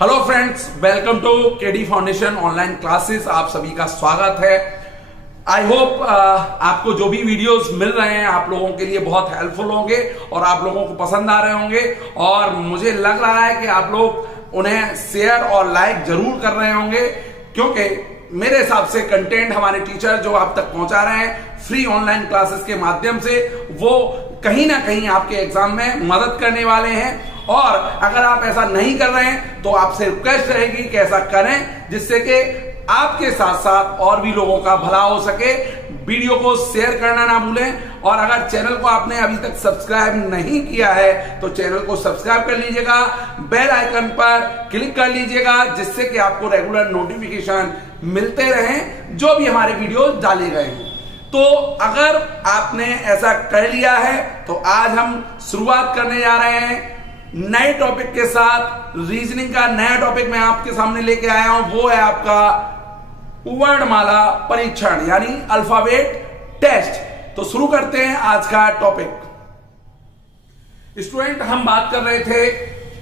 Hello friends, welcome to KD foundation online classes. आप सभी का स्वागत है। आई होप आपको जो भी वीडियोस मिल रहे हैं आप लोगों के लिए बहुत हेल्पफुल होंगे और आप लोगों को पसंद आ रहे होंगे, और मुझे लग रहा है कि आप लोग उन्हें शेयर और लाइक जरूर कर रहे होंगे, क्योंकि मेरे हिसाब से कंटेंट हमारे टीचर जो आप तक पहुंचा रहे हैं फ्री ऑनलाइन क्लासेस के माध्यम से, वो कहीं ना कहीं आपके एग्जाम में मदद करने वाले हैं। और अगर आप ऐसा नहीं कर रहे हैं तो आपसे रिक्वेस्ट रहेगी कि ऐसा करें, जिससे कि आपके साथ साथ और भी लोगों का भला हो सके। वीडियो को शेयर करना ना भूलें, और अगर चैनल को आपने अभी तक सब्सक्राइब नहीं किया है तो चैनल को सब्सक्राइब कर लीजिएगा, बेल आइकन पर क्लिक कर लीजिएगा, जिससे कि आपको रेगुलर नोटिफिकेशन मिलते रहें जो भी हमारे वीडियो डाले गए हैं। तो अगर आपने ऐसा कर लिया है तो आज हम शुरुआत करने जा रहे हैं नए टॉपिक के साथ। रीजनिंग का नया टॉपिक मैं आपके सामने लेके आया हूं, वो है आपका वर्णमाला परीक्षण यानी अल्फाबेट टेस्ट। तो शुरू करते हैं आज का टॉपिक। स्टूडेंट, हम बात कर रहे थे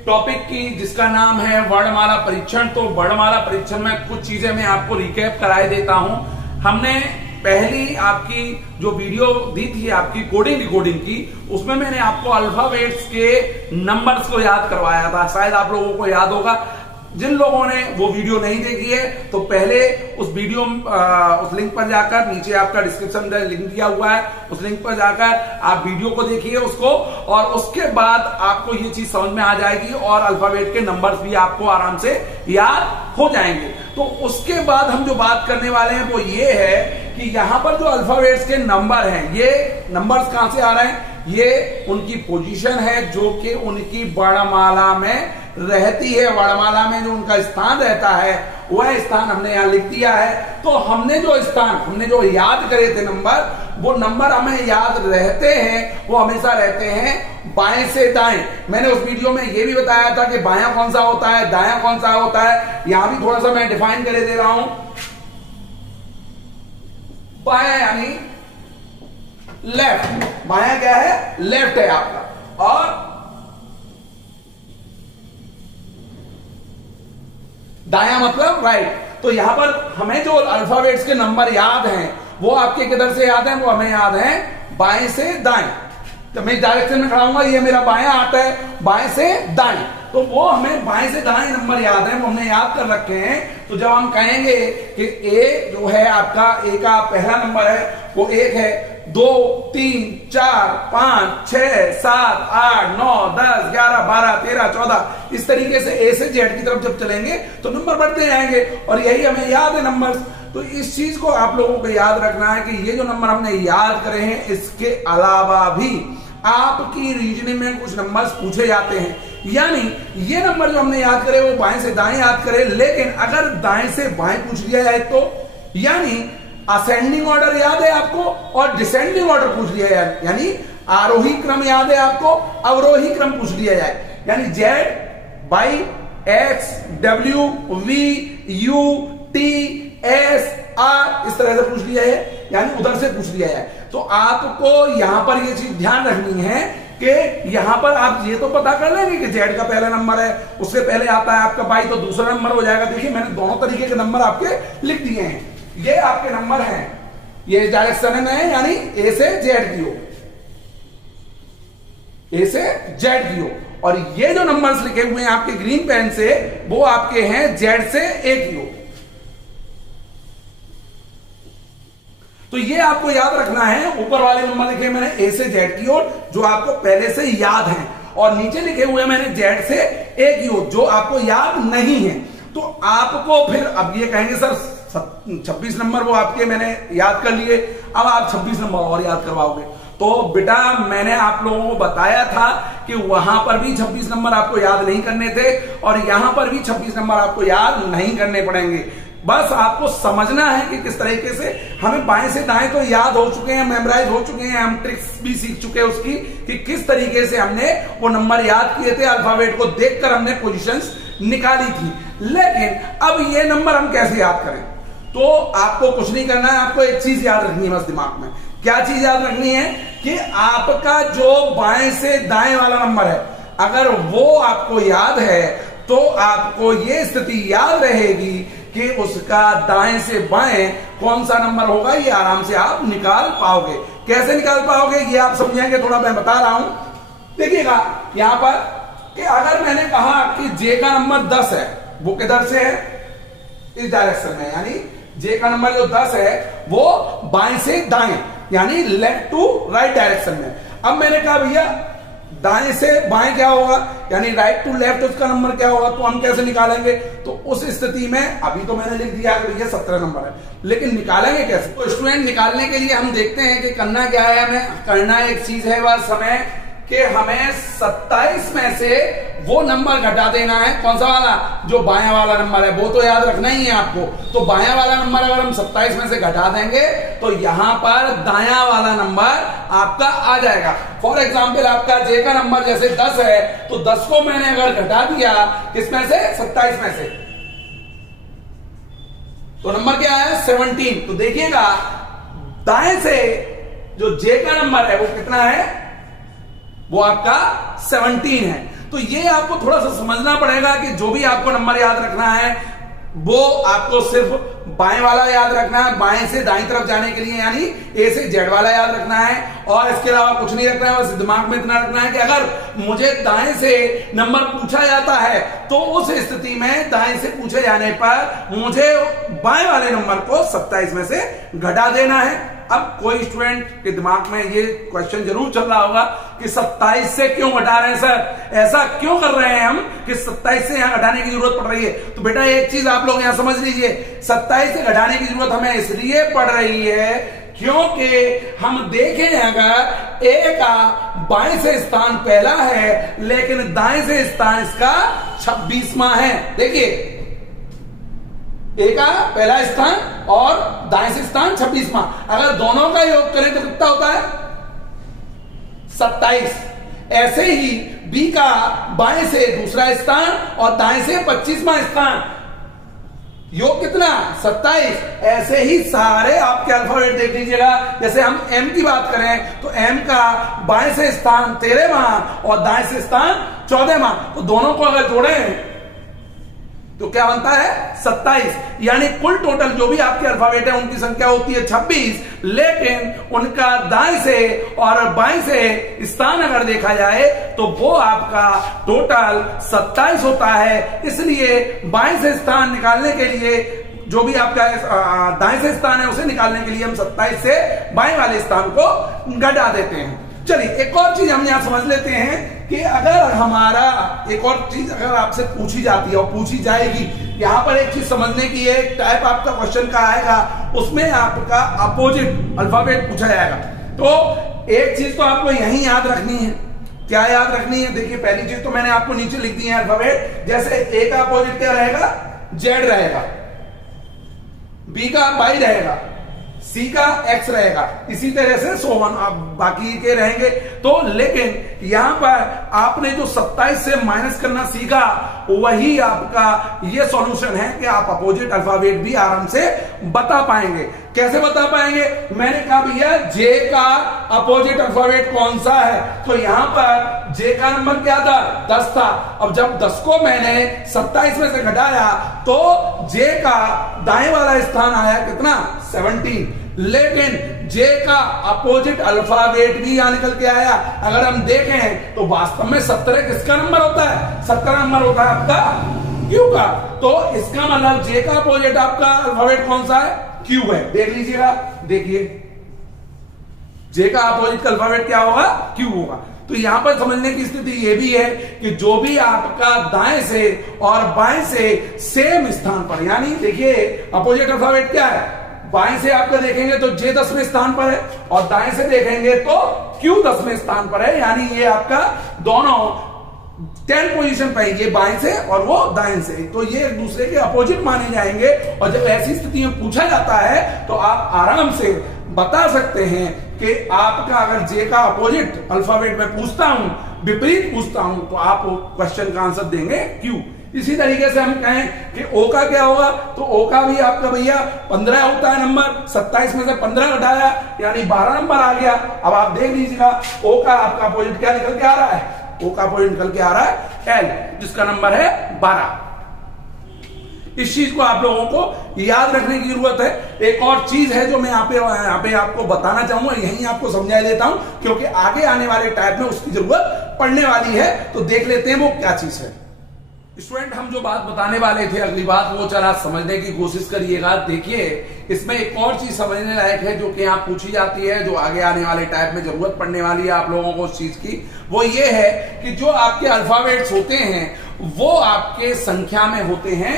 टॉपिक की जिसका नाम है वर्णमाला परीक्षण। तो वर्णमाला परीक्षण में कुछ चीजें मैं आपको रिकैप कराए देता हूं। हमने पहली आपकी जो वीडियो दी थी आपकी कोडिंग रिकॉर्डिंग की, उसमें मैंने आपको अल्फाबेट्स के नंबर्स को याद करवाया था। शायद आप लोगों को याद होगा। जिन लोगों ने वो वीडियो नहीं देखी है तो पहले उस वीडियो उस लिंक पर जाकर, नीचे आपका डिस्क्रिप्शन में लिंक दिया हुआ है, उस लिंक पर जाकर आप वीडियो को देखिए उसको, और उसके बाद आपको ये चीज समझ में आ जाएगी और अल्फाबेट के नंबर्स भी आपको आराम से याद हो जाएंगे। तो उसके बाद हम जो बात करने वाले हैं वो ये है कि यहां पर जो अल्फाबेट्स के नंबर हैं, ये नंबर्स कहां से आ रहे हैं? ये उनकी पोजीशन है जो कि उनकी वर्णमाला में रहती है। वर्णमाला में जो उनका स्थान रहता है वह स्थान हमने यहां लिख दिया है। तो हमने जो याद करे थे नंबर, वो नंबर हमें याद रहते हैं, वो हमेशा रहते हैं बाएं से दाएं। मैंने उस वीडियो में ये भी बताया था कि बायां कौन सा होता है, दायां कौन सा होता है। यहां भी थोड़ा सा मैं डिफाइन कर दे रहा हूं। बायां यानी लेफ्ट, बायां क्या है? लेफ्ट है आपका, और दायां मतलब राइट। तो यहां पर हमें जो अल्फाबेट्स के नंबर याद हैं वो आपके किधर से याद हैं? वो हमें याद हैं बाएं से दाएं। तो मैं डायरेक्शन में खड़ा हूंगा, ये मेरा बायां आता है, बाएं से दाएं। तो वो हमें बाएं से दाएं नंबर याद है, वो हमने याद कर रखे हैं। तो जब हम कहेंगे कि ए जो है आपका, ए का पहला नंबर है वो 1 है, 2 3 4 5 6 7 8 9 10 11 12 13 14 इस तरीके से ए से जेड की तरफ जब चलेंगे तो नंबर बढ़ते जाएंगे, और यही हमें याद है नंबर्स। तो इस चीज को आप लोगों को याद रखना है कि ये जो नंबर हमने याद करे हैं, इसके अलावा भी आपकी रीजनिंग में कुछ नंबर्स पूछे जाते हैं। यानी ये नंबर जो हमने याद करे वो बाएं से दाएं याद करे, लेकिन अगर दाएं से बाएं पूछ लिया जाए तो, यानी असेंडिंग ऑर्डर याद है आपको और डिसेंडिंग ऑर्डर पूछ लिया जाए, यानी आरोही क्रम याद है आपको, अवरोही क्रम पूछ लिया जाए, यानी Z Y X W V U T S R इस तरह से पूछ लिया है, यानी उधर से पूछ लिया जाए। तो आपको यहां पर ये चीज ध्यान रखनी है कि यहां पर आप ये तो पता कर लेंगे कि जेड का पहला नंबर है, उससे पहले आता है आपका बाई, तो दूसरा नंबर हो जाएगा। देखिए मैंने दोनों तरीके के नंबर आपके लिख दिए हैं। ये आपके नंबर हैं, ये डायरेक्शन में है, यानी ए से जेड की ओर, ए से जेड की ओर। और ये जो नंबर्स लिखे हुए हैं आपके ग्रीन पेन से, वो आपके हैं जेड से ए की ओर। तो ये आपको याद रखना है। ऊपर वाले नंबर लिखे मैंने ए से जेड की ओर, जो आपको पहले से याद हैं, और नीचे लिखे हुए मैंने जेड से ए की ओर, जो आपको याद नहीं है। तो आपको फिर अब ये कहेंगे सर 26 नंबर वो आपके मैंने याद कर लिए, अब आप 26 नंबर और याद करवाओगे। तो बेटा मैंने आप लोगों को बताया था कि वहां पर भी 26 नंबर आपको याद नहीं करने थे, और यहां पर भी 26 नंबर आपको याद नहीं करने पड़ेंगे। बस आपको समझना है कि किस तरीके से हमें बाएं से दाएं तो याद हो चुके हैं, मेमोराइज हो चुके हैं, हम ट्रिक्स भी सीख चुके हैं उसकी कि किस तरीके से हमने वो नंबर याद किए थे, अल्फाबेट को देखकर हमने पोजीशंस निकाली थी। लेकिन अब ये नंबर हम कैसे याद करें? तो आपको कुछ नहीं करना है, आपको एक चीज याद रखनी है बस दिमाग में। क्या चीज याद रखनी है? कि आपका जो बाएं से दाएं वाला नंबर है, अगर वो आपको याद है तो आपको ये स्थिति याद रहेगी कि उसका दाएं से बाएं कौन सा नंबर होगा, ये आराम से आप निकाल पाओगे। कैसे निकाल पाओगे ये आप समझेंगे, थोड़ा मैं बता रहा हूं। देखिएगा यहां पर कि अगर मैंने कहा कि जे का नंबर 10 है, वो किधर से है, इस डायरेक्शन में, यानी जे का नंबर जो 10 है वो बाएं से दाएं यानी लेफ्ट टू राइट डायरेक्शन में। अब मैंने कहा भैया दाएं से बाएं क्या होगा, यानी राइट टू लेफ्ट उसका नंबर क्या होगा, तो हम कैसे निकालेंगे। तो उस स्थिति में अभी तो मैंने लिख दिया कि भैया 17 नंबर है, लेकिन निकालेंगे कैसे। तो स्टूडेंट निकालने के लिए हम देखते हैं कि करना क्या है, हमें करना एक चीज है बस हमें कि हमें 27 में से वो नंबर घटा देना है। कौन सा वाला, जो बायां वाला नंबर है, वो तो याद रखना ही है आपको। तो बायां वाला नंबर अगर हम 27 में से घटा देंगे तो यहां पर दायां वाला नंबर आपका आ जाएगा। फॉर एग्जाम्पल आपका जे का नंबर जैसे 10 है, तो 10 को मैंने अगर घटा दिया किसमें से, 27 में से, तो नंबर क्या है 17। तो देखिएगा दाएं से जो जे का नंबर है वो कितना है, वो आपका 17 है। तो ये आपको थोड़ा सा समझना पड़ेगा कि जो भी आपको नंबर याद रखना है वो आपको सिर्फ बाएं वाला याद रखना है, बाएं से दाएं तरफ जाने के लिए, यानी ए से जेड वाला याद रखना है, और इसके अलावा कुछ नहीं रखना है। बस दिमाग में इतना रखना है कि अगर मुझे दाएं से नंबर पूछा जाता है तो उस स्थिति में दाएं से पूछे जाने पर मुझे बाएं वाले नंबर को 27 में से घटा देना है। अब कोई स्टूडेंट के दिमाग में ये क्वेश्चन जरूर चल रहा होगा कि 27 से क्यों घटा रहे हैं सर, ऐसा क्यों कर रहे हैं हम कि 27 से यहां घटाने की जरूरत पड़ रही है। तो बेटा एक चीज आप लोग यहां समझ लीजिए, 27 से घटाने की जरूरत हमें इसलिए पड़ रही है क्योंकि हम देखें अगर ए का बाएं से स्थान पहला है लेकिन दाएं से स्थान इसका 26वां है। देखिए ए का पहला स्थान और दाएं से स्थान 26वां, अगर दोनों का योग करें तो कितना होता है 27। ऐसे ही बी का बाएं से दूसरा स्थान और दाएं से 25वां स्थान, योग कितना 27। ऐसे ही सारे आपके अल्फाबेट देख लीजिएगा। जैसे हम एम की बात करें तो एम का बाएं से स्थान 13वां और दाएं से स्थान 14वां, तो दोनों को अगर जोड़ें तो क्या बनता है 27। यानी कुल टोटल जो भी आपके अल्फाबेट है उनकी संख्या होती है 26, लेकिन उनका दाएं से और बाएं से स्थान अगर देखा जाए तो वो आपका टोटल 27 होता है। इसलिए बाएं से स्थान निकालने के लिए, जो भी आपका दाएं से स्थान है उसे निकालने के लिए हम 27 से बाएं वाले स्थान को घटा देते हैं। चलिए एक और चीज हम यहां समझ लेते हैं कि अगर हमारा एक और चीज अगर आपसे पूछी जाती है और पूछी जाएगी, यहां पर एक चीज समझने की एक टाइप आपका क्वेश्चन का आएगा, उसमें आपका अपोजिट अल्फाबेट पूछा जाएगा। तो एक चीज तो आपको यही याद रखनी है। क्या याद रखनी है, देखिए पहली चीज तो मैंने आपको नीचे लिख दी है अल्फाबेट। जैसे ए का अपोजिट क्या रहेगा, जेड रहेगा, बी का वाई रहेगा, सी का एक्स रहेगा, इसी तरह से सोवन आप बाकी के रहेंगे। तो लेकिन यहां पर आपने जो 27 से माइनस करना सीखा वही आपका ये सॉल्यूशन है कि आप अपोजिट अल्फाबेट भी आराम से बता पाएंगे। कैसे बता पाएंगे, मैंने कहा भैया जे का अपोजिट अल्फाबेट कौन सा है, तो यहां पर जे का नंबर क्या था 10 था। अब जब 10 को मैंने 27 में से घटाया तो जे का दाएं वाला स्थान आया कितना 17, लेकिन जे का अपोजिट अल्फाबेट भी यहां निकल के आया। अगर हम देखें तो वास्तव में 17 किसका नंबर होता है, 17 नंबर होता है आपका क्यू का। तो इसका मतलब जे का अपोजिट आपका अल्फाबेट कौन सा है, क्यू है। देख लीजिएगा, देखिए जे का अपोजिट अल्फाबेट क्या होगा, क्यू होगा। तो यहां पर समझने की स्थिति यह भी है कि जो भी आपका दाएं से और बाएं से सेम स्थान पर, यानी देखिए अपोजिट अल्फाबेट क्या है, बाएं से आपका देखेंगे तो जे 10वें स्थान पर है और दाएं से देखेंगे तो क्यू 10वें स्थान पर है। यानी ये आपका दोनों 10 पोजीशन पर, ये बाएं से और वो दाएं से, तो ये एक दूसरे के अपोजिट माने जाएंगे। और जब ऐसी स्थिति में पूछा जाता है तो आप आराम से बता सकते हैं कि आपका अगर जे का अपोजिट अल्फाबेट में पूछता हूं, विपरीत पूछता हूं, तो आप क्वेश्चन का आंसर देंगे क्यू। इसी तरीके से हम कहें कि ओ का क्या होगा, तो ओ का भी आपका भैया 15 होता है नंबर, 27 में से 15 घटाया यानी 12 नंबर आ गया। अब आप देख लीजिएगा ओ का आपका अपोजिट क्या निकल के आ रहा है, ओ का अपोजिट निकल के आ रहा है एल, जिसका नंबर है 12। इस चीज को आप लोगों को याद रखने की जरूरत है। एक और चीज है जो मैं यहाँ पे आपको बताना चाहूंगा, यही आपको समझा देता हूं, क्योंकि आगे आने वाले टाइप में उसकी जरूरत पड़ने वाली है। तो देख लेते हैं वो क्या चीज है। स्टूडेंट, हम जो बात बताने वाले थे अगली बात, वो जरा समझने की कोशिश करिएगा। देखिए, इसमें एक और चीज समझने लायक है जो कि यहाँ पूछी जाती है, जो आगे आने वाले टाइप में जरूरत पड़ने वाली है आप लोगों को उस चीज की। वो ये है कि जो आपके अल्फाबेट्स होते हैं वो आपके संख्या में होते हैं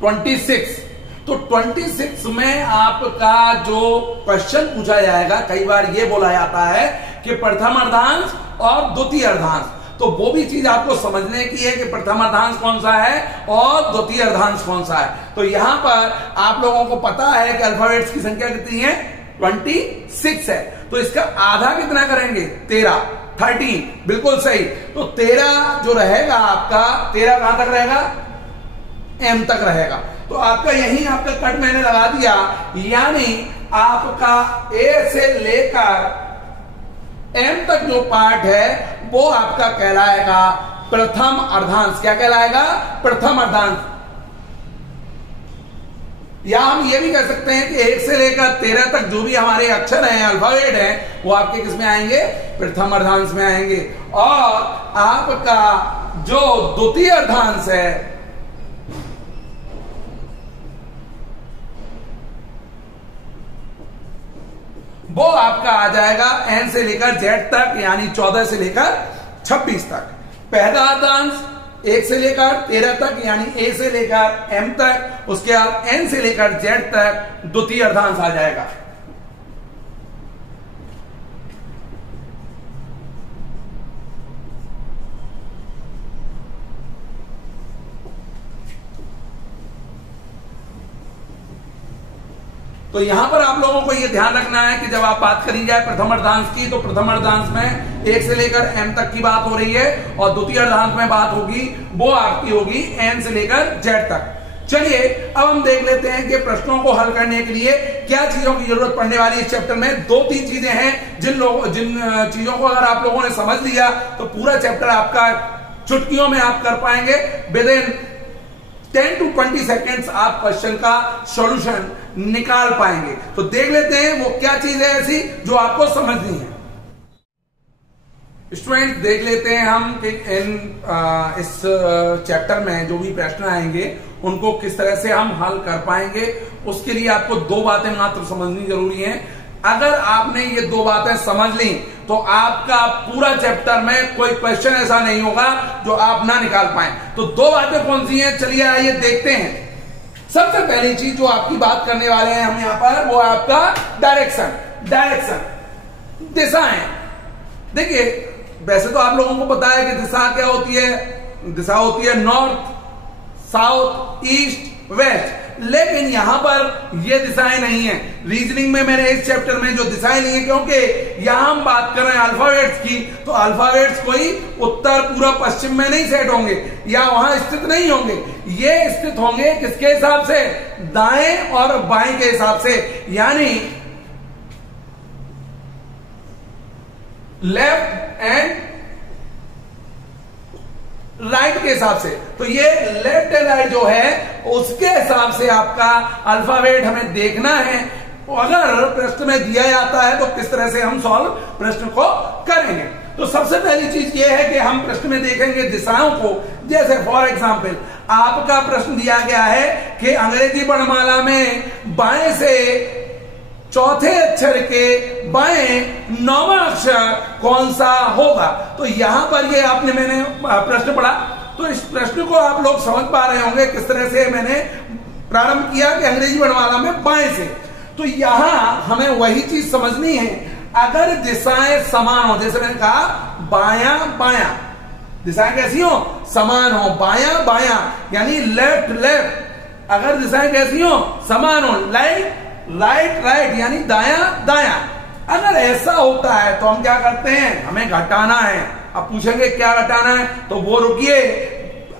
26। तो 26 में आपका जो क्वेश्चन पूछा जाएगा, कई बार ये बोला जाता है कि प्रथम अर्धांश और द्वितीय अर्धांश। तो वो भी चीज आपको समझने की है कि प्रथम अर्धांश कौन सा है और द्वितीय अर्धांश कौन सा है। तो यहां पर आप लोगों को पता है कि अल्फाबेट्स की संख्या कितनी है, 26 है। तो इसका आधा कितना करेंगे, 13 बिल्कुल सही। तो 13 जो रहेगा आपका, 13 कहां तक रहेगा, एम तक रहेगा। तो आपका यही आपका कट मैंने लगा दिया, यानी आपका ए से लेकर एम तक जो पार्ट है वो आपका कहलाएगा प्रथम अर्धांश। क्या कहलाएगा, प्रथम अर्धांश। या हम ये भी कह सकते हैं कि 1 से लेकर 13 तक जो भी हमारे अक्षर हैं, अल्फाबेट हैं, वो आपके किस में आएंगे, प्रथम अर्धांश में आएंगे। और आपका जो द्वितीय अर्धांश है वो आपका आ जाएगा एन से लेकर जेड तक, यानी 14 से लेकर 26 तक। पहला अर्धांश 1 से लेकर 13 तक, यानी ए से लेकर एम तक। उसके बाद एन से लेकर जेड तक द्वितीय अर्धांश आ जाएगा। तो यहां पर आप लोगों को यह ध्यान रखना है कि जब आप बात करी जाए प्रथम अर्धांश की, तो प्रथम अर्धांश में 1 से लेकर एम तक की बात हो रही है, और द्वितीय अर्धांश में बात होगी वो आपकी होगी एन से लेकर जेड तक। चलिए अब हम देख लेते हैं कि प्रश्नों को हल करने के लिए क्या चीजों की जरूरत पड़ने वाली है। इस चैप्टर में 2-3 चीजें हैं जिन चीजों को अगर आप लोगों ने समझ लिया तो पूरा चैप्टर आपका चुटकियों में आप कर पाएंगे। विद इन 10 to 20 सेकेंड्स आप क्वेश्चन का सॉल्यूशन निकाल पाएंगे। तो देख लेते हैं वो क्या चीज है ऐसी जो आपको समझनी है। स्टूडेंट, देख लेते हैं हम कि इस चैप्टर में जो भी प्रश्न आएंगे उनको किस तरह से हम हल कर पाएंगे। उसके लिए आपको 2 बातें मात्र समझनी जरूरी है। अगर आपने ये 2 बातें समझ ली तो आपका पूरा चैप्टर में कोई क्वेश्चन ऐसा नहीं होगा जो आप ना निकाल पाए। तो 2 बातें कौन सी हैं, चलिए आइए देखते हैं। सबसे पहली चीज जो आपकी बात करने वाले हैं हम यहां पर, वो आपका डायरेक्शन, दिशाएं। देखिए, वैसे तो आप लोगों को पता है कि दिशा क्या होती है, दिशा होती है नॉर्थ, साउथ, ईस्ट, वेस्ट। लेकिन यहां पर ये दिशाएं नहीं है। रीजनिंग में मैंने इस चैप्टर में जो दिशाएं ली है, क्योंकि यहां हम बात कर रहे हैं अल्फाबेट्स की, तो अल्फाबेट्स कोई उत्तर, पूर्व, पश्चिम में नहीं सेट होंगे या वहां स्थित नहीं होंगे। ये स्थित होंगे किसके हिसाब से, दाएं और बाएं के हिसाब से, यानी लेफ्ट एंड राइट के हिसाब से। तो ये लेफ्ट एंड राइट जो है उसके हिसाब से आपका अल्फाबेट हमें देखना है। अगर प्रश्न में दिया जाता है तो किस तरह से हम सॉल्व प्रश्न को करेंगे। तो सबसे पहली चीज ये है कि हम प्रश्न में देखेंगे दिशाओं को। जैसे फॉर एग्जाम्पल आपका प्रश्न दिया गया है कि अंग्रेजी वर्णमाला में बाएं से चौथे अक्षर के बाएं 9वां अक्षर कौन सा होगा। तो यहां पर ये मैंने प्रश्न पढ़ा, तो इस प्रश्न को आप लोग समझ पा रहे होंगे किस तरह से मैंने प्रारंभ किया कि अंग्रेजी वर्णमाला में बाएं से। तो यहां हमें वही चीज समझनी है। अगर दिशाएं समान हो, जैसे मैंने कहा बायां बायां, दिशाएं कैसी हो, समान हो, बायां बायां यानी लेफ्ट लेफ्ट। अगर दिशाएं कैसी हो, समान हो, राइट राइट यानी दायां दायां। अगर ऐसा होता है तो हम क्या करते हैं, हमें घटाना है। अब पूछेंगे क्या घटाना है, तो वो रुकिए,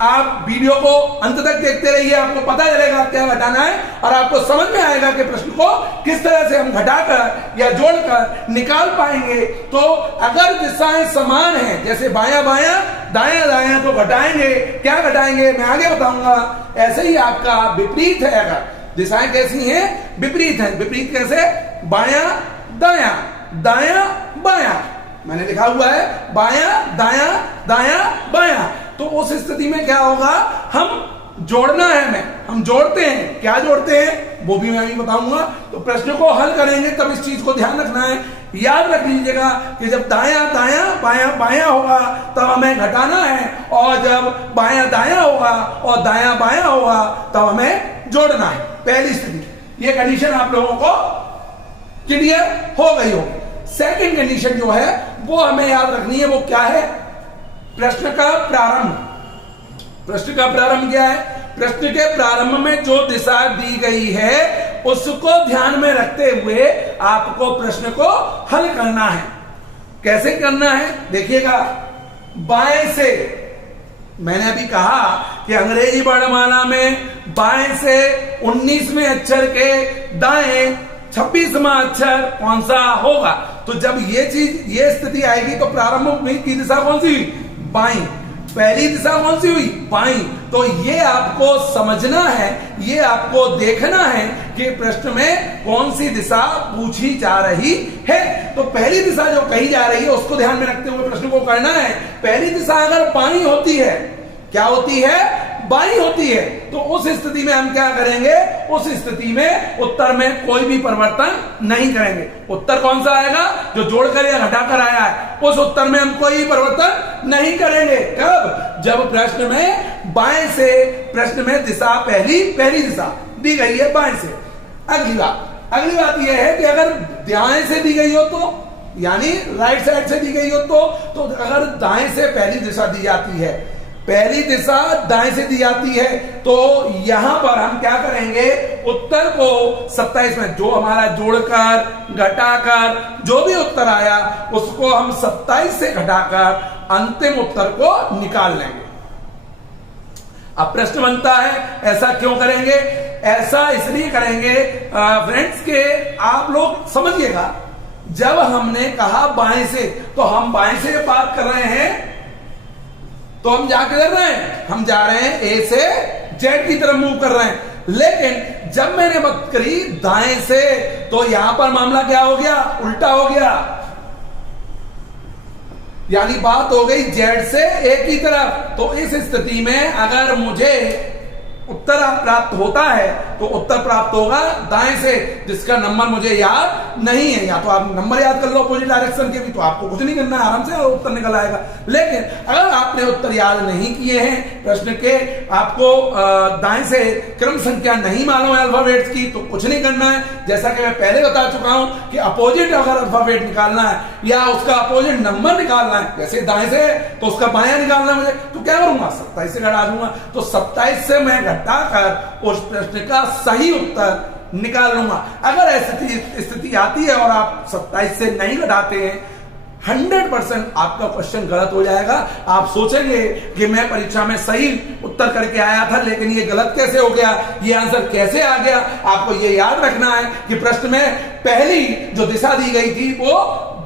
आप वीडियो को अंत तक देखते रहिए, आपको पता चलेगा क्या घटाना है और आपको समझ में आएगा कि प्रश्न को किस तरह से हम घटाकर या जोड़कर निकाल पाएंगे। तो अगर दिशाएं समान हैं, जैसे बायां बायां दायां दायां, तो घटाएंगे, क्या घटाएंगे मैं आगे बताऊंगा। ऐसे ही आपका विपरीत है, अगर दिशाएं कैसी हैं, विपरीत हैं। विपरीत कैसे, बायां दायां दायां बायां, मैंने लिखा हुआ है बायां दायां दायां बायां। तो उस स्थिति में क्या होगा, हम जोड़ना है, हम जोड़ते हैं, क्या जोड़ते हैं वो भी मैं अभी बताऊंगा। तो प्रश्न को हल करेंगे तब इस चीज को ध्यान रखना है। याद रख लीजिएगा कि जब दायां दायां बायां बायां होगा तब हमें घटाना है, और जब बायां दायां होगा और दायां बायां होगा तब हमें जोड़ना है। पहली स्थिति, ये कंडीशन आप लोगों को क्लियर हो गई होगी। सेकंड कंडीशन जो है वो हमें याद रखनी है, वो क्या है, प्रश्न का प्रारंभ। प्रश्न का प्रारंभ क्या है, प्रश्न के प्रारंभ में जो दिशा दी गई है उसको ध्यान में रखते हुए आपको प्रश्न को हल करना है। कैसे करना है देखिएगा, बाएं से, मैंने अभी कहा कि अंग्रेजी वर्णमाला में बाएं से 19वें अक्षर के दाएं 26वां अक्षर कौन सा होगा। तो जब ये चीज, ये स्थिति आएगी तो प्रारंभ की दिशा कौन सी हुई, बाईं। पहली दिशा कौन सी हुई, बाईं। तो ये आपको समझना है, ये आपको देखना है कि प्रश्न में कौन सी दिशा पूछी जा रही है। तो पहली दिशा जो कही जा रही है उसको ध्यान में रखते हुए प्रश्न को करना है। पहली दिशा अगर बाईं होती है, क्या होती है, बाईं होती है, तो उस स्थिति में हम क्या करेंगे, उस स्थिति में उत्तर में कोई भी परिवर्तन नहीं करेंगे। उत्तर कौन सा आएगा, जो जोड़कर या घटाकर आया है, उस उत्तर में हम कोई परिवर्तन नहीं करेंगे। कब, जब प्रश्न में बाएं से, प्रश्न में दिशा पहली दिशा दी गई है बाएं से। अगली बात यह है कि अगर दाएं से दी गई हो तो, यानी राइट साइड से दी गई हो तो अगर दाएं से पहली दिशा दी जाती है, पहली दिशा दाएं से दी जाती है, तो यहां पर हम क्या करेंगे, उत्तर को 27 में जो हमारा जोड़कर घटाकर जो भी उत्तर आया उसको हम 27 से घटाकर अंतिम उत्तर को निकाल लेंगे। अब प्रश्न बनता है ऐसा क्यों करेंगे, ऐसा इसलिए करेंगे फ्रेंड्स के आप लोग समझिएगा, जब हमने कहा बाएं से, तो हम बाएं से बात कर रहे हैं, तो हम जा किधर रहे हैं, हम जा रहे हैं ए से जेड की तरफ मूव कर रहे हैं। लेकिन जब मैंने बात करी दाएं से, तो यहां पर मामला क्या हो गया, उल्टा हो गया, यानी बात हो गई जेड से ए की तरफ। तो इस स्थिति में अगर मुझे उत्तर प्राप्त होता है तो उत्तर प्राप्त होगा दाएं से, जिसका नंबर मुझे याद नहीं है। या तो आप नंबर याद कर लो अपोजिट डायरेक्शन के भी, तो आपको कुछ नहीं करना है, आराम से उत्तर निकल आएगा। लेकिन अगर आपने उत्तर याद नहीं किए हैं प्रश्न के, आपको दाएं से क्रम संख्या नहीं मालूम है अल्फाबेट्स की, तो कुछ नहीं करना है। जैसा कि मैं पहले बता चुका हूं कि अपोजिट अगर अल्फाबेट निकालना है या उसका अपोजिट नंबर निकालना है, जैसे दाएं से तो उसका बायां निकालना है मुझे, तो क्या करूंगा, 27 से घटा दूंगा। तो 27 से मैं घटाकर उस प्रश्न का सही उत्तर निकाल लूंगा। अगर ऐसी स्थिति आती है और आप 27 से नहीं घटाते हैं, 100% आपका क्वेश्चन गलत हो जाएगा। आप सोचेंगे कि मैं परीक्षा में सही उत्तर करके आया था, लेकिन ये गलत कैसे हो गया, ये आंसर कैसे आ गया। आपको ये याद रखना है कि प्रश्न में पहली जो दिशा दी गई थी वो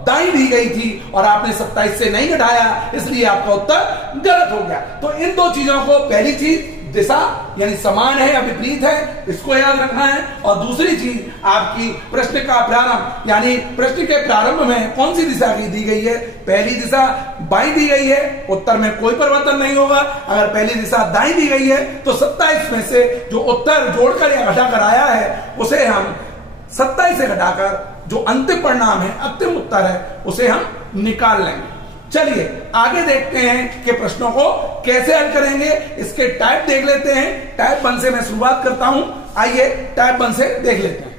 दाईं दी गई थी और आपने 27 से नहीं घटाया, इसलिए आपका उत्तर गलत हो गया। तो इन दो चीजों को, पहली चीज दिशा यानी समान है या विपरीत है, इसको याद रखना है। और दूसरी चीज आपकी प्रश्न का प्रारंभ, यानी प्रश्न के प्रारंभ में कौन सी दिशा की दी गई है, पहली दिशा बाईं दी गई है, उत्तर में कोई परिवर्तन नहीं होगा। अगर पहली दिशा दाईं दी गई है तो 27 में से जो उत्तर जोड़कर या घटाकर आया है उसे हम 27 से घटाकर जो अंतिम परिणाम है, अंतिम उत्तर है, उसे हम निकाल लेंगे। चलिए आगे देखते हैं कि प्रश्नों को कैसे हल करेंगे। इसके टाइप देख लेते हैं। टाइप 1 से मैं शुरुआत करता हूं, आइए टाइप 1 से देख लेते हैं।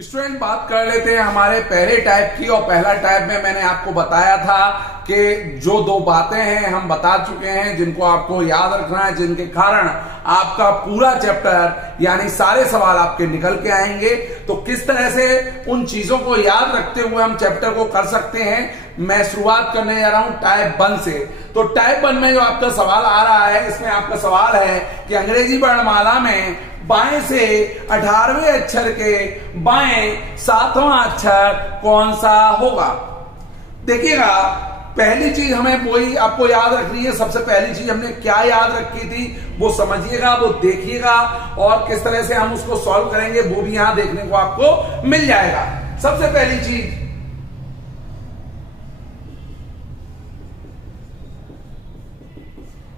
स्टूडेंट बात कर लेते हैं हमारे पहले टाइप की। और पहला टाइप में मैंने आपको बताया था कि जो दो बातें हैं हम बता चुके हैं, जिनको आपको याद रखना है, जिनके कारण आपका पूरा चैप्टर यानी सारे सवाल आपके निकल के आएंगे। तो किस तरह से उन चीजों को याद रखते हुए हम चैप्टर को कर सकते हैं, मैं शुरुआत करने जा रहा हूं टाइप 1 से। तो टाइप 1 में जो आपका सवाल आ रहा है, इसमें आपका सवाल है कि अंग्रेजी वर्णमाला में बाएं से 18वें अक्षर के बाएं 7वां अक्षर कौन सा होगा। देखिएगा, पहली चीज हमें वही आपको याद रखनी है। सबसे पहली चीज हमने क्या याद रखी थी वो समझिएगा, वो देखिएगा, और किस तरह से हम उसको सॉल्व करेंगे वो भी यहां देखने को आपको मिल जाएगा। सबसे पहली चीज,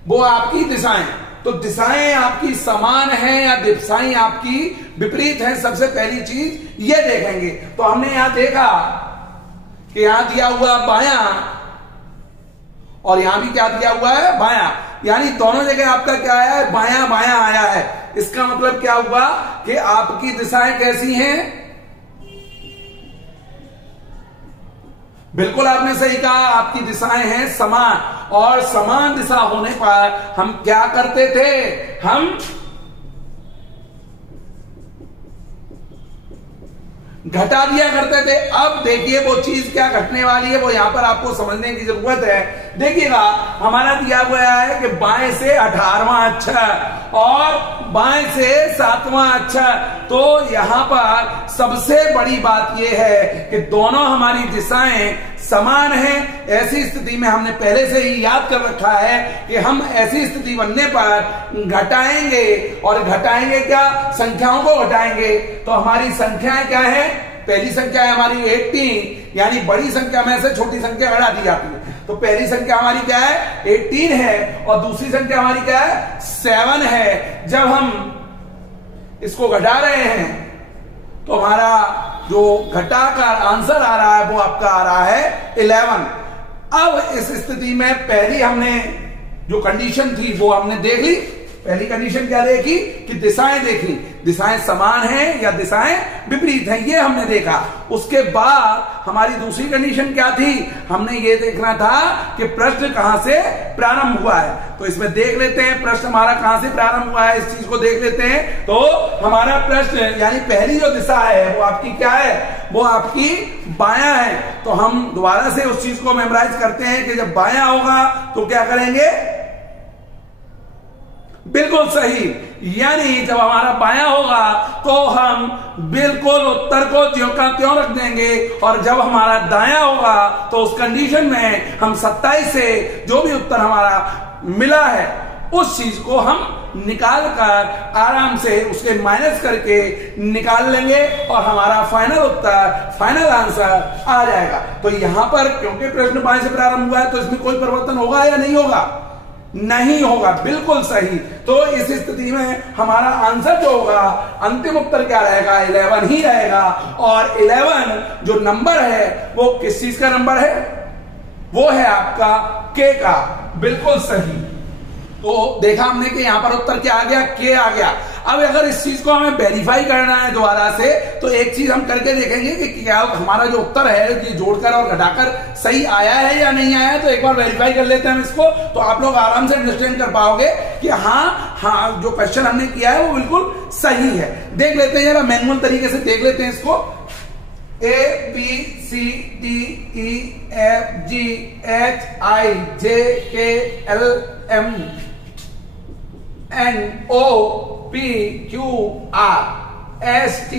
वो आपकी दिशाएं। तो दिशाएं आपकी समान हैं या दिशाएं आपकी विपरीत हैं, सबसे पहली चीज ये देखेंगे। तो हमने यहां देखा कि यहां दिया हुआ बायां और यहां भी क्या दिया हुआ है, बायां, यानी दोनों जगह आपका क्या है, बायां बायां आया है। इसका मतलब क्या हुआ कि आपकी दिशाएं कैसी हैं, बिल्कुल आपने सही कहा, आपकी दिशाएं हैं समान। और समान दिशा होने पर हम क्या करते थे, हम घटा दिया करते थे। अब देखिए वो चीज क्या घटने वाली है, वो यहां पर आपको समझने की जरूरत है। देखिएगा, हमारा दिया गया है कि बाएं से 18वां अक्षर और बाएं से 7वां अक्षर। तो यहां पर सबसे बड़ी बात यह है कि दोनों हमारी दिशाएं समान हैं। ऐसी स्थिति में हमने पहले से ही याद कर रखा है कि हम ऐसी स्थिति बनने पर घटाएंगे, और घटाएंगे क्या, संख्याओं को घटाएंगे। तो हमारी संख्याएं क्या है, पहली संख्या है हमारी 18, यानी बड़ी संख्या में से छोटी संख्या घटा दी जाती है। तो पहली संख्या हमारी क्या है, 18 है, और दूसरी संख्या हमारी क्या है, 7 है। जब हम इसको घटा रहे हैं तो हमारा जो घटा का आंसर आ रहा है वो आपका आ रहा है 11। अब इस स्थिति में पहली हमने जो कंडीशन थी वो हमने देख ली। पहली कंडीशन क्या देखी कि दिशाएं देखी, दिशाएं समान हैं या दिशाएं विपरीत हैं, ये हमने देखा। उसके बाद हमारी दूसरी कंडीशन क्या थी, हमने ये देखना था कि प्रश्न कहां से प्रारंभ हुआ है। तो इसमें देख लेते हैं प्रश्न हमारा कहां से प्रारंभ हुआ है, इस चीज को देख लेते हैं। तो हमारा प्रश्न यानी पहली जो दिशा है वो आपकी क्या है, वो आपकी बायां है। तो हम दोबारा से उस चीज को मेमोराइज करते हैं कि जब बायां होगा तो क्या करेंगे, बिल्कुल सही, यानी जब हमारा बायां होगा तो हम बिल्कुल उत्तर को ज्यों का त्यों रख देंगे, और जब हमारा दायां होगा तो उस कंडीशन में हम 27 से जो भी उत्तर हमारा मिला है उस चीज को हम निकाल कर आराम से उसके माइनस करके निकाल लेंगे और हमारा फाइनल उत्तर, फाइनल आंसर आ जाएगा। तो यहां पर क्योंकि प्रश्न बाएं से प्रारंभ हुआ है तो इसमें कोई परिवर्तन होगा या नहीं होगा, नहीं होगा, बिल्कुल सही। तो इस स्थिति में हमारा आंसर जो होगा, अंतिम उत्तर क्या रहेगा, 11 ही रहेगा। और 11 जो नंबर है वो किस चीज का नंबर है, वो है आपका के का, बिल्कुल सही। तो देखा हमने कि यहां पर उत्तर क्या आ गया, के आ गया। अब अगर इस चीज को हमें वेरीफाई करना है दोबारा से, तो एक चीज हम करके देखेंगे कि क्या हमारा जो उत्तर है ये जोड़कर और घटाकर सही आया है या नहीं आया है। तो एक बार वेरीफाई कर लेते हैं हम इसको, तो आप लोग आराम से अंडरस्टैंड कर पाओगे कि हाँ जो क्वेश्चन हमने किया है वो बिल्कुल सही है। देख लेते हैं जरा मैनुअल तरीके से देख लेते हैं इसको। ABCDEFGHIJKLMNOPQR ST।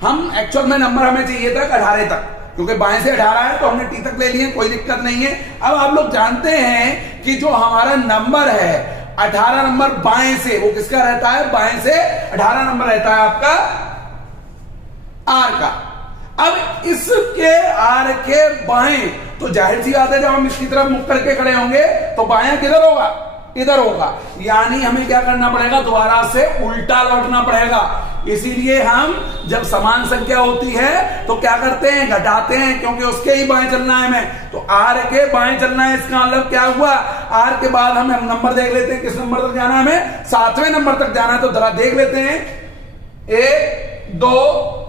हम एक्चुअल में नंबर हमें चाहिए था 18 तक, क्योंकि बाएं से 18 है तो हमने टी तक ले लिए, कोई दिक्कत नहीं है। अब आप लोग जानते हैं कि जो हमारा नंबर है 18 नंबर बाएं से, वो किसका रहता है, बाएं से 18 नंबर रहता है आपका आर का। अब इसके आर के बाएं, तो जाहिर सी बात है जब हम इसकी तरफ मुख करके खड़े होंगे तो बायां किधर होगा, इधर होगा, यानी हमें क्या करना पड़ेगा, दोबारा से उल्टा लौटना पड़ेगा। इसीलिए हम जब समान संख्या होती है तो क्या करते हैं, घटाते हैं, क्योंकि उसके ही बाएं चलना है हमें। तो आर के बाएं चलना है, इसका मतलब क्या हुआ, आर के बाद हम नंबर देख लेते हैं, किस नंबर तक जाना है हमें, 7वें नंबर तक जाना है। तो जरा देख लेते हैं, 1 2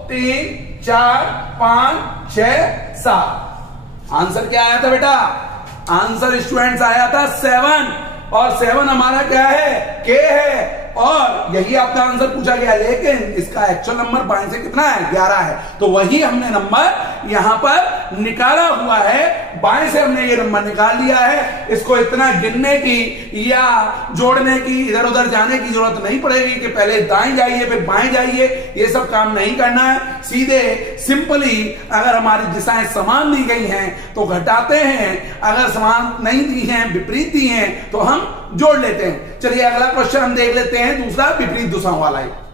3 4 5 6 7। आंसर क्या आया था बेटा, आंसर स्टूडेंट्स आया था 7, और 7 हमारा क्या है, के है, और यही आपका आंसर पूछा गया, लेकिन इसका एक्चुअल नंबर बाएं से कितना है, 11 है। तो वही हमने नंबर यहां पर निकाला हुआ है, बाएं से हमने ये नंबर निकाल लिया है। इसको इतना गिनने की या जोड़ने की, इधर उधर जाने की जरूरत नहीं पड़ेगी कि पहले दाएं जाइए फिर बाएं जाइए, ये सब काम नहीं करना है। सीधे सिंपली अगर हमारी दिशाएं समान दी गई हैं तो घटाते हैं, अगर समान नहीं दी हैं, विपरीत दी हैं, तो हम जोड़ लेते हैं। चलिए अगला क्वेश्चन हम देख लेते हैं, दूसरा विपरीत दिशाओं वाला है।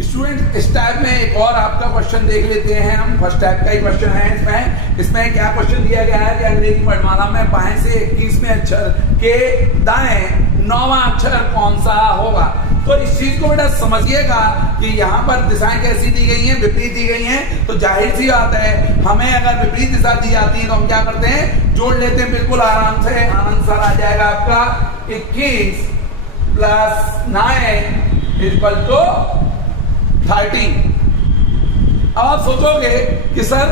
स्टूडेंट इस टाइप में एक और आपका क्वेश्चन देख लेते हैं हम। फर्स्ट टाइप का ही क्वेश्चन है। इसमें क्या क्वेश्चन दिया गया है कि अंग्रेजी वर्णमाला में बाएं से 21वें अक्षर के दाएं 9वां अक्षर कौन सा होगा। तो इस चीज को बेटा समझिएगा कि यहाँ पर दिशाएं कैसी दी गई हैं, विपरीत दी गई हैं। तो जाहिर सी बात है, हमें अगर विपरीत दिशा दी जाती है तो हम क्या करते हैं, जोड़ लेते हैं बिल्कुल आराम से। आंसर आ जाएगा आपका 21 + 9 = 30। अब आप सोचोगे कि सर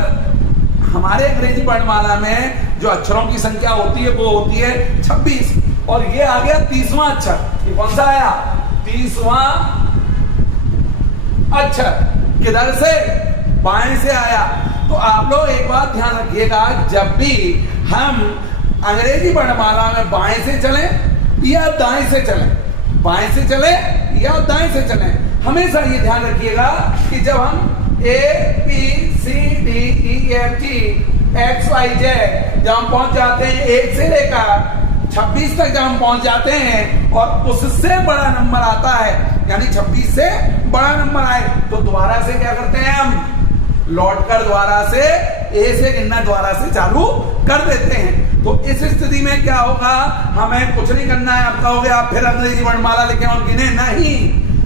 हमारे अंग्रेजी वर्णमाला में जो अक्षरों की संख्या होती है वो होती है 26, और ये आ गया 30वां अक्षर। ये कौन सा आया, 30वां अक्षर। किधर से, बाएं से आया। तो आप लोग एक बात ध्यान रखिएगा, जब भी हम अंग्रेजी वर्णमाला में बाएं से चलें या दाएं से चलें, बाएं से चले या दाएं से चलें, हमेशा ये ध्यान रखिएगा कि जब हम ABCDEFG XYZ जब हम पहुंच जाते हैं 1 से लेकर 26 तक जब हम पहुंच जाते हैं और उससे बड़ा नंबर आता है, यानी 26 से बड़ा नंबर आए, तो दोबारा से क्या करते हैं, हम लौटकर दोबारा से ए से गिनना दोबारा से चालू कर देते हैं। तो इस स्थिति में क्या होगा, हमें कुछ नहीं करना है। आप कहोगे आप फिर अंग्रेजी वर्णमाला लिखें और गिने, नहीं,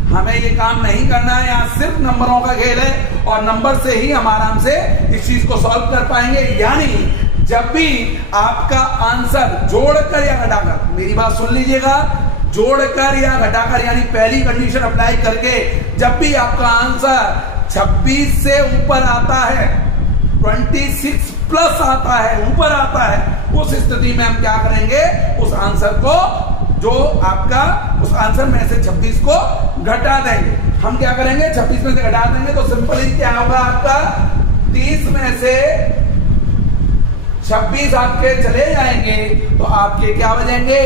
हमें ये काम नहीं करना है। यहाँ सिर्फ नंबरों का खेल है और नंबर से ही हम आराम से इस चीज को सॉल्व कर पाएंगे। यानी जब भी आपका आंसर जोड़कर या घटाकर, मेरी बात सुन लीजिएगा, जोड़कर या घटाकर, यानी पहली कंडीशन अप्लाई करके जब भी आपका आंसर 26 से ऊपर आता है, 26 प्लस आता है, ऊपर आता है, उस स्थिति में हम क्या करेंगे, उस आंसर को, जो आपका उस आंसर में से 26 को घटा देंगे। हम क्या करेंगे, 26 में से घटा देंगे तो सिंपली क्या होगा, आपका 30 में से 26 आपके चले जाएंगे तो आपके क्या बचेंगे,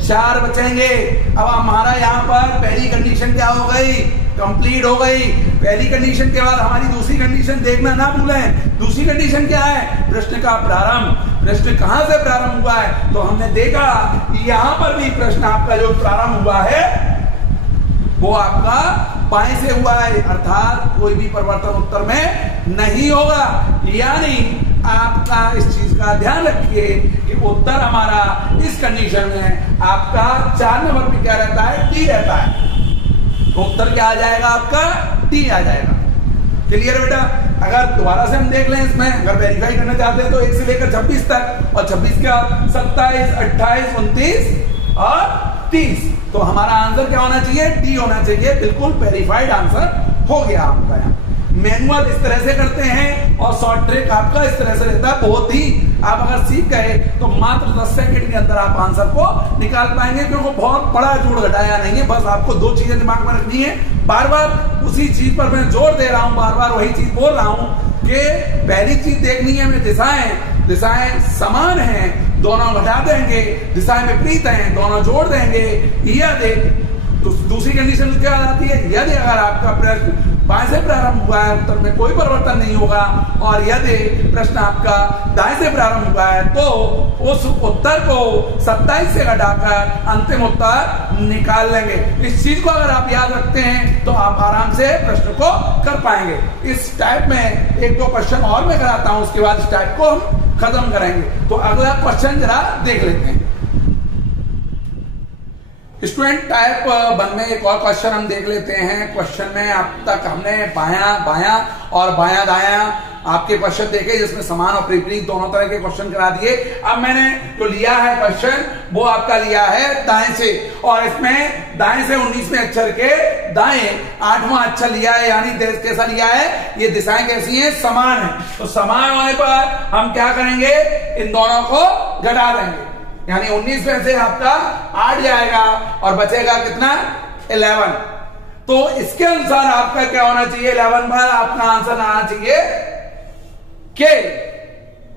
4 बचेंगे। अब हमारा यहाँ पर पहली कंडीशन क्या हो गई, कंप्लीट हो गई। पहली कंडीशन के बाद हमारी दूसरी कंडीशन देखना ना भूलें। दूसरी कंडीशन क्या है, प्रश्न का प्रारंभ। प्रश्न कहां से प्रारंभ हुआ है, तो हमने देखा यहां पर भी प्रश्न आपका जो प्रारंभ हुआ है वो आपका बाएं से हुआ है, अर्थात कोई भी परिवर्तन उत्तर में नहीं होगा। यानी आपका इस चीज का ध्यान रखिए कि उत्तर हमारा इस कंडीशन में आपका 4 नंबर पे क्या रहता है, डी रहता है। तो उत्तर क्या आ जाएगा, आपका डी आ जाएगा। क्लियर बेटा। अगर दोबारा से हम देख लें, इसमें अगर वेरीफाई करना चाहते हैं तो 1 से लेकर 26 तक, और 26 क्या 27, 28, 29 और 30। तो हमारा आंसर क्या होना चाहिए, डी होना चाहिए। बिल्कुल वेरीफाइड आंसर हो गया आपका। यहाँ मैनुअल इस तरह से करते हैं और शॉर्ट ट्रिक आपका इस तरह से रहता है। बहुत ही आप अगर सीख गए तो मात्र 10 सेकंड के अंदर आप आंसर को निकाल पाएंगे, क्योंकि बहुत बड़ा जोड़ घटाया नहीं है। बस आपको 2 चीजें दिमाग में रखनी है। बार बार उसी चीज पर मैं जोर दे रहा हूं, बार बार वही चीज बोल रहा हूं कि पहली चीज देखनी है हमें, दिशाएं समान हैं, दोनों घटा देंगे, दिशाएं विपरीत हैं, दोनों जोड़ देंगे। यदि तो दूसरी कंडीशन क्या आती है, यदि अगर आपका प्रश्न बाएं से प्रारंभ हुआ है, उत्तर में कोई परिवर्तन नहीं होगा, और यदि प्रश्न आपका दाएं से प्रारंभ हुआ है तो उस उत्तर को 27 से घटाकर अंतिम उत्तर निकाल लेंगे। इस चीज को अगर आप याद रखते हैं तो आप आराम से प्रश्न को कर पाएंगे। इस टाइप में 1-2 क्वेश्चन और मैं कराता हूं, उसके बाद इस टाइप को हम खत्म करेंगे। तो अगला क्वेश्चन जरा देख लेते हैं। स्टूडेंट टाइप 1 में एक और क्वेश्चन हम देख लेते हैं। क्वेश्चन में अब तक हमने बायां और बायां दायां आपके क्वेश्चन देखे, जिसमें समान और विपरीत दोनों तरह के क्वेश्चन करा दिए। अब मैंने जो लिया है क्वेश्चन वो आपका लिया है दाएं से, और इसमें दाएं से 19वें अक्षर के दाएं 8वां अक्षर लिया है, यानी कैसा लिया है, ये दिशाएं कैसी हैं, समान है। तो समान होने पर हम क्या करेंगे, इन दोनों को घटा देंगे, यानी 19 में से आपका 8 जाएगा और बचेगा कितना, 11। तो इसके अनुसार आपका क्या होना चाहिए, 11 पर आपका आंसर आना चाहिए के,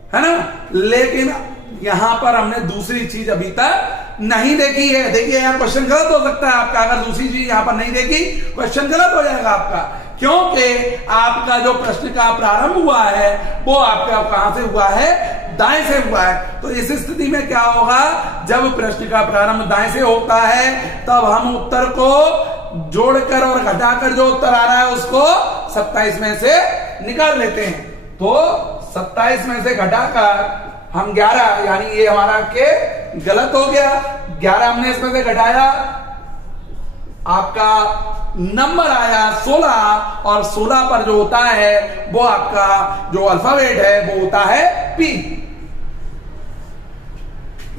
है ना। लेकिन यहां पर हमने दूसरी चीज अभी तक नहीं देखी है। देखिए यहां क्वेश्चन गलत हो सकता है आपका, अगर दूसरी चीज यहां पर नहीं देखी क्वेश्चन गलत हो जाएगा आपका, क्योंकि आपका जो प्रश्न का प्रारंभ हुआ है वो आपका कहां से हुआ है, दाएं से हुआ है। तो इस स्थिति में क्या होगा, जब प्रश्न का प्रारंभ दाएं से होता है तब हम उत्तर को जोड़कर और घटाकर जो उत्तर आ रहा है उसको 27 में से निकाल लेते हैं। तो 27 में से घटाकर हम 11, यानी ये हमारा के गलत हो गया, 11 हमने इसमें से घटाया, आपका नंबर आया 16, और 16 पर जो होता है वो आपका जो अल्फाबेट है वो होता है पी,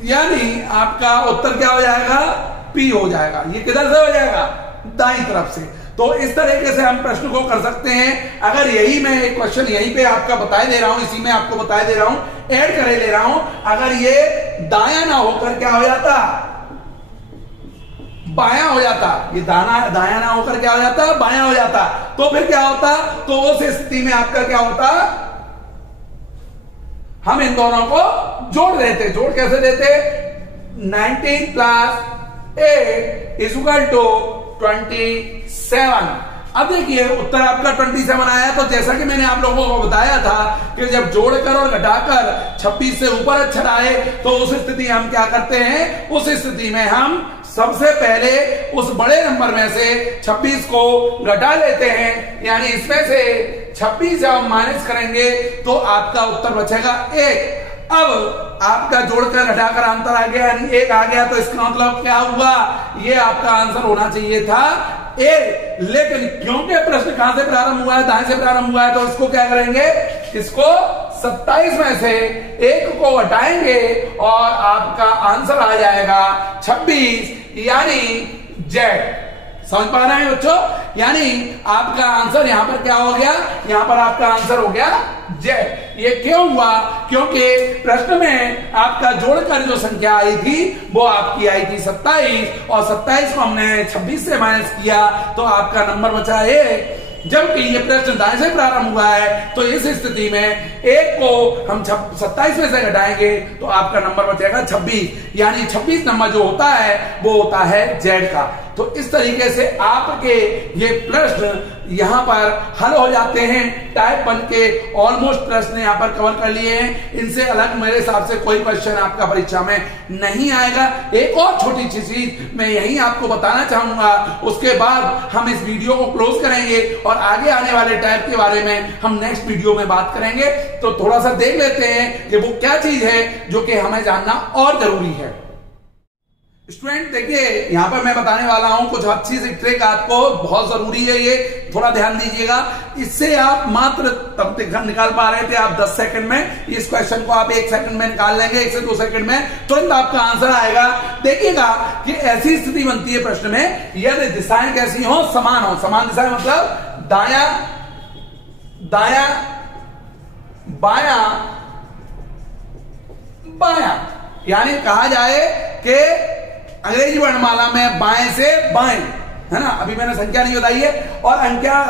यानी आपका उत्तर क्या हो जाएगा, पी हो जाएगा। ये किधर से हो जाएगा, दाईं तरफ से। तो इस तरीके से हम प्रश्न को कर सकते हैं। अगर यही मैं एक क्वेश्चन यहीं पे आपका बताए दे रहा हूं, इसी में आपको बताए दे रहा हूं, ऐड करे ले रहा हूं, अगर ये दायां ना होकर क्या हो जाता, बायां हो जाता, ये दायां ना होकर क्या हो जाता, बायां हो जाता, तो फिर क्या होता, तो उस स्थिति में आपका क्या होता, हम इन दोनों को जोड़ देते। जोड़ कैसे देते, 19 + 8 = 27। अब देखिए उत्तर आपका 27 आया। तो जैसा कि मैंने आप लोगों को बताया था कि जब जोड़कर और घटाकर 26 से ऊपर अक्षर आए तो उस स्थिति हम क्या करते हैं, उस स्थिति में हम सबसे पहले उस बड़े नंबर में से 26 को घटा लेते हैं, यानी इसमें से 26 जब हम माइनस करेंगे तो आपका उत्तर बचेगा 1। अब आपका जोड़कर घटाकर अंतर आ गया, यानी 1 आ गया, तो इसका मतलब क्या हुआ, ये आपका आंसर होना चाहिए था ए। लेकिन क्योंकि प्रश्न कहां से प्रारंभ हुआ है, दाएं से प्रारंभ हुआ है, तो इसको क्या करेंगे, इसको 27 में से 1 को हटाएंगे और आपका आंसर आ जाएगा 26, यानी जेड। समझ पा रहे हैं बच्चों, यानी आपका आंसर यहां पर क्या हो गया, यहां पर आपका आंसर हो गया जेड। ये क्यों हुआ, क्योंकि प्रश्न में आपका जोड़कर जो संख्या आई थी वो आपकी आई थी 27, और 27 को हमने 26 से माइनस किया तो आपका नंबर बचा 1। जबकि ये प्रश्न दाएं से प्रारंभ हुआ है तो इस स्थिति में 1 को हम 27 में से घटाएंगे तो आपका नंबर बचेगा 26, यानी 26 नंबर जो होता है वो होता है जेड का। तो इस तरीके से आपके ये प्रश्न यहां पर हल हो जाते हैं। टाइप 1 के ऑलमोस्ट प्रश्न यहां पर कवर कर लिए हैं। इनसे अलग मेरे हिसाब से कोई क्वेश्चन आपका परीक्षा में नहीं आएगा। एक और छोटी सी चीज मैं यही आपको बताना चाहूंगा, उसके बाद हम इस वीडियो को क्लोज करेंगे और आगे आने वाले टाइप के बारे में हम नेक्स्ट वीडियो में बात करेंगे। तो थोड़ा सा देख लेते हैं कि वो क्या चीज है जो कि हमें जानना और जरूरी है। स्टूडेंट देखिए यहां पर मैं बताने वाला हूं कुछ अच्छी सी ट्रिक, आपको बहुत जरूरी है, ये थोड़ा ध्यान दीजिएगा। इससे आप मात्र तब तक निकाल पा रहे थे आप 10 सेकंड में, इस क्वेश्चन को आप 1 सेकंड में निकाल लेंगे, 1 से 2 सेकंड में तुरंत आपका आंसर आएगा। देखिएगा कि ऐसी स्थिति बनती है प्रश्न में यदि दिशाएं कैसी हो, समान हो। समान दिशाएं मतलब दाया दाया बाया बाया, यानी कहा जाए कि अंग्रेजी वर्णमाला में बाएं से बाएं, है ना। अभी मैंने संख्या नहीं बताई है, और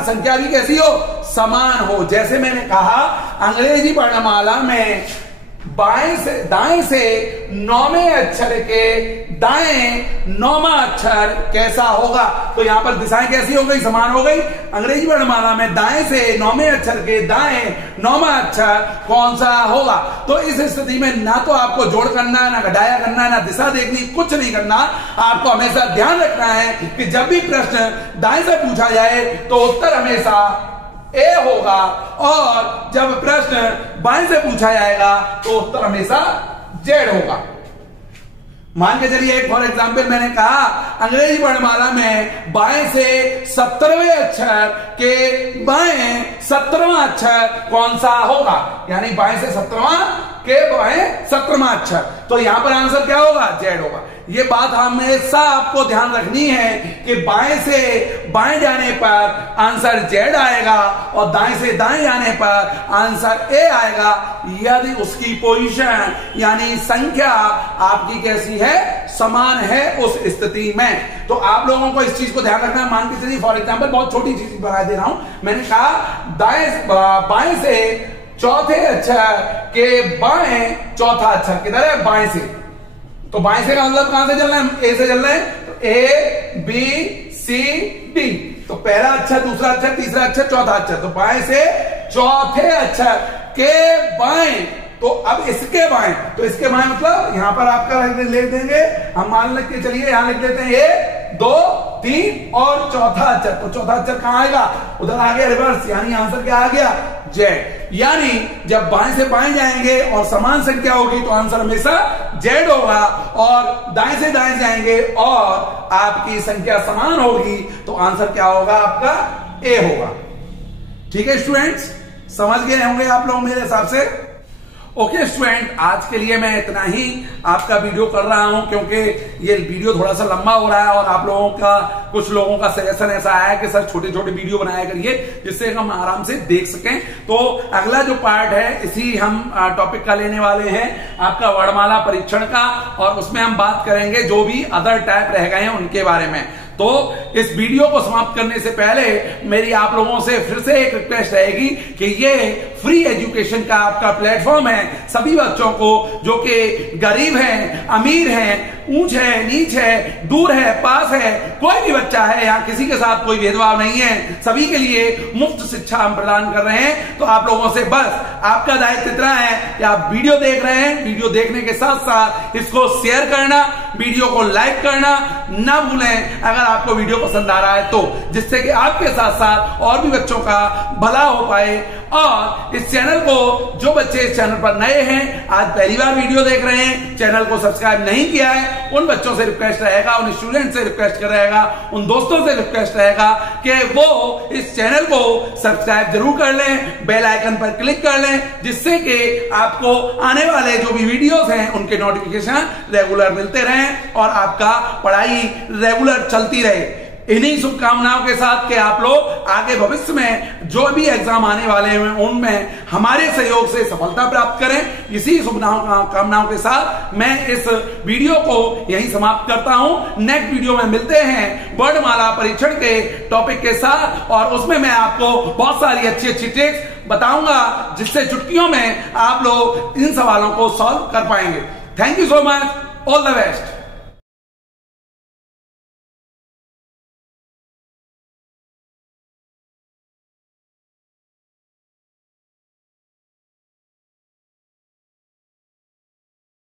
संख्या भी कैसी हो, समान हो। जैसे मैंने कहा अंग्रेजी वर्णमाला में बाएं से दाएं से 9वें अक्षर के दाएं 9वां अक्षर कैसा होगा, तो यहां पर दिशाएं कैसी हो गई, समान हो गई। अंग्रेजी वर्णमाला में दाएं से 9वें अक्षर के दाएं 9वां अक्षर कौन सा होगा। तो इस स्थिति में ना तो आपको जोड़ करना है, ना घटाया करना है, ना दिशा देखनी, कुछ नहीं करना। आपको हमेशा ध्यान रखना है कि जब भी प्रश्न दाएं से पूछा जाए तो उत्तर हमेशा ए होगा, और जब प्रश्न बाएं से पूछा जाएगा तो उत्तर हमेशा जेड होगा। मान के चलिए एक फॉर एग्जाम्पल मैंने कहा अंग्रेजी वर्णमाला में बाएं से 17वें अक्षर के बाएं 17वां अक्षर कौन सा होगा, यानी बाएं से 17वां के बाएं 17वां अक्षर, तो यहां पर आंसर क्या होगा, जेड होगा। ये बात हमेशा आपको ध्यान रखनी है कि बाएं से बाएं जाने पर आंसर जेड आएगा और दाएं से दाएं जाने पर आंसर ए आएगा, यदि उसकी पोजीशन यानी संख्या आपकी कैसी है, समान है उस स्थिति में। तो आप लोगों को इस चीज को ध्यान रखना है। मान के चलिए फॉर एग्जाम्पल बहुत छोटी चीज बता दे रहा हूं, मैंने कहा बाएं से चौथे अक्षर के बाएं चौथा अक्षर किधर है, बाएं से, तो बाएं से का मतलब कहां से चलना है, ए से चलना है, तो ए बी सी डी, तो पहला अक्षर, दूसरा अक्षर, तीसरा अक्षर, चौथा अक्षर, तो बाएं से चौथे अक्षर के बाएं, तो अब इसके बाएं, तो इसके बाएं मतलब यहां पर आपका लिख देंगे हम, मान लिख के चलिए यहां लिख देते हैं 1 2 3 और चौथा अक्षर, तो चौथा अक्षर कहां आएगा, उधर आ गया रिवर्स, यानी आंसर क्या आ गया, जेड। यानी जब बाएं से बाएं जाएंगे और समान संख्या होगी तो आंसर हमेशा जेड होगा, और दाएं से दाएं जाएंगे और आपकी संख्या समान होगी तो आंसर क्या होगा, आपका ए होगा। ठीक है स्टूडेंट्स, समझ गए होंगे आप लोग मेरे हिसाब से। ओके स्टूडेंट, आज के लिए मैं इतना ही आपका वीडियो कर रहा हूं क्योंकि ये वीडियो थोड़ा सा लंबा हो रहा है और आप लोगों का, कुछ लोगों का सजेशन ऐसा आया कि सर छोटे छोटे वीडियो बनाया करिए जिससे हम आराम से देख सकें। तो अगला जो पार्ट है इसी हम टॉपिक का लेने वाले हैं, आपका वर्णमाला परीक्षण का, और उसमें हम बात करेंगे जो भी अदर टाइप रह गए हैं उनके बारे में। तो इस वीडियो को समाप्त करने से पहले मेरी आप लोगों से फिर से एक रिक्वेस्ट रहेगी कि ये फ्री एजुकेशन का आपका प्लेटफॉर्म है सभी बच्चों को, जो कि गरीब हैं, अमीर हैं, ऊंच है, नीच है, दूर है, पास है, कोई भी बच्चा है, यहाँ किसी के साथ कोई भेदभाव नहीं है, सभी के लिए मुफ्त शिक्षा हम प्रदान कर रहे हैं। तो आप लोगों से बस आपका दायित्व इतना है कि आप वीडियो देख रहे हैं, वीडियो देखने के साथ साथ इसको शेयर करना, वीडियो को लाइक करना ना भूलें अगर आपको वीडियो पसंद आ रहा है तो, जिससे कि आपके साथ साथ और भी बच्चों का भला हो पाए। और इस चैनल को, जो बच्चे इस चैनल पर नए हैं, आज पहली बार वीडियो देख रहे हैं, चैनल को सब्सक्राइब नहीं किया है, उन बच्चों से रिक्वेस्ट रहेगा, उन स्टूडेंट से रिक्वेस्ट रहेगा, उन दोस्तों से रिक्वेस्ट रहेगा कि वो इस चैनल को सब्सक्राइब जरूर कर लें, बेल आइकन पर क्लिक कर लें, जिससे कि आपको आने वाले जो भी वीडियोस हैं उनके नोटिफिकेशन रेगुलर मिलते रहें और आपका पढ़ाई रेगुलर चलती रहे। इन्हीं शुभकामनाओं के साथ कि आप लोग आगे भविष्य में जो भी एग्जाम आने वाले हैं उनमें हमारे सहयोग से सफलता प्राप्त करें, इसी शुभकामनाओं के साथ मैं इस वीडियो को यहीं समाप्त करता हूं। नेक्स्ट वीडियो में मिलते हैं वर्णमाला परीक्षण के टॉपिक के साथ, और उसमें मैं आपको बहुत सारी अच्छी अच्छी ट्रिक्स बताऊंगा जिससे चुटकियों में आप लोग इन सवालों को सॉल्व कर पाएंगे। Thank you so much, all the best.